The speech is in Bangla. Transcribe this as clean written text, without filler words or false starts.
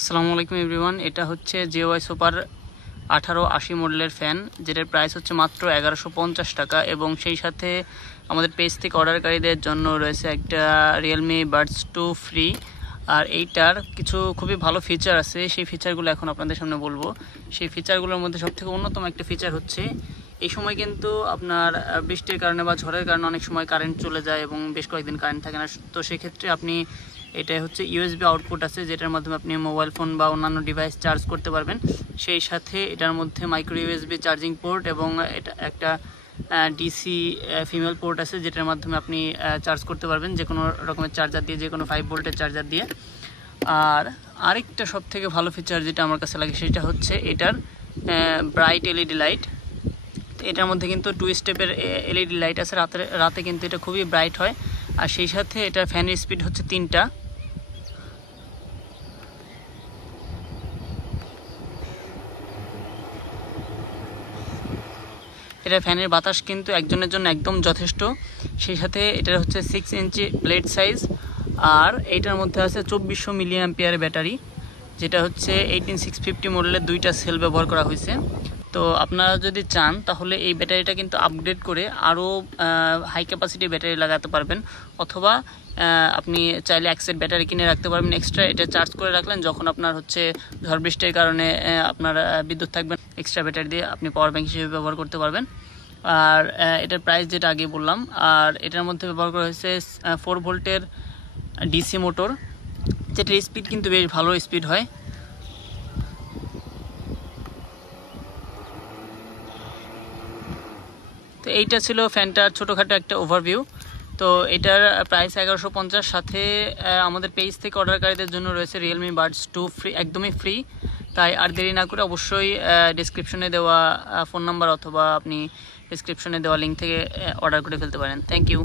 আসসালামু আলাইকুম এভরিওয়ান। এটা হচ্ছে জেওয়াই সুপার 1880 মডেলের ফ্যান, যেটার প্রাইস হচ্ছে মাত্র 1150 টাকা এবং সেই সাথে আমাদের পেজ থেকে অর্ডারকারীদের জন্য রয়েছে একটা রিয়েলমি বাডস 2 ফ্রি। আর এইটার কিছু খুবই ভালো ফিচার আছে, সেই ফিচারগুলো এখন আপনাদের সামনে বলবো। সেই ফিচারগুলোর মধ্যে সবথেকে অন্যতম একটা ফিচার হচ্ছে এই সময় কিন্তু আপনার বৃষ্টির কারণে বা ঝড়ের কারণে অনেক সময় কারেন্ট চলে যায় এবং বেশ কয়েকদিন কারেন্ট থাকে না। তো সেক্ষেত্রে আপনি এটাই হচ্ছে ইউএসবি আউটপুট আছে, যেটার মাধ্যমে আপনি মোবাইল ফোন বা অন্যান্য ডিভাইস চার্জ করতে পারবেন। সেই সাথে এটার মধ্যে মাইক্রো ইউএসবি চার্জিং পোর্ট এবং এটা একটা ডিসি ফিমেল পোর্ট আছে, যেটার মাধ্যমে আপনি চার্জ করতে পারবেন যে কোনো রকমের চার্জার দিয়ে, যে কোনো 5 ভোল্টের চার্জার দিয়ে। আর আরেকটা সব থেকে ভালো ফিচার যেটা আমার কাছে লাগে সেটা হচ্ছে এটার ব্রাইট এলইডি লাইট। এটার মধ্যে কিন্তু 2 স্টেপের এলইডি লাইট আছে, রাতে কিন্তু এটা খুবই ব্রাইট হয়। আর সেই সাথে এটার ফ্যানের স্পিড হচ্ছে 3টা। এটা ফ্যানের বাতাস কিন্তু একজনের জন্য একদম যথেষ্ট। সেই সাথে এটার হচ্ছে 6 ইঞ্চি ব্লেড সাইজ, আর এইটার মধ্যে আছে 2400 মিলি অ্যাম্পিয়ারের ব্যাটারি, যেটা হচ্ছে 18650 মডেলের 2টা সেল ব্যবহার করা হয়েছে। তো আপনারা যদি চান তাহলে এই ব্যাটারিটা কিন্তু আপগ্রেড করে আরও হাই ক্যাপাসিটি ব্যাটারি লাগাতে পারবেন, অথবা আপনি চাইলে এক সেট ব্যাটারি কিনে রাখতে পারবেন এক্সট্রা। এটা চার্জ করে রাখলেন, যখন আপনার হচ্ছে ঝড় বৃষ্টির কারণে আপনার বিদ্যুৎ থাকবেন, এক্সট্রা ব্যাটারি দিয়ে আপনি পাওয়ার ব্যাংক হিসেবে ব্যবহার করতে পারবেন। আর এটার প্রাইস যেটা আগে বললাম, আর এটার মধ্যে ব্যবহার করা হয়েছে 4 ভোল্টের ডিসি মোটর, যেটার স্পিড কিন্তু বেশ ভালো স্পিড হয়। তো এইটা ছিল ফ্যানটার ছোটোখাটো একটা ওভারভিউ। তো এটার প্রাইস 1150, সাথে আমাদের পেজ থেকে অর্ডারকারীদের জন্য রয়েছে রিয়েলমি বাডস 2 ফ্রি, একদমই ফ্রি। তাই আর দেরি না করে অবশ্যই ডিসক্রিপশনে দেওয়া ফোন নাম্বার অথবা আপনি ডিসক্রিপশনে দেওয়া লিঙ্ক থেকে অর্ডার করে ফেলতে পারেন। Thank you.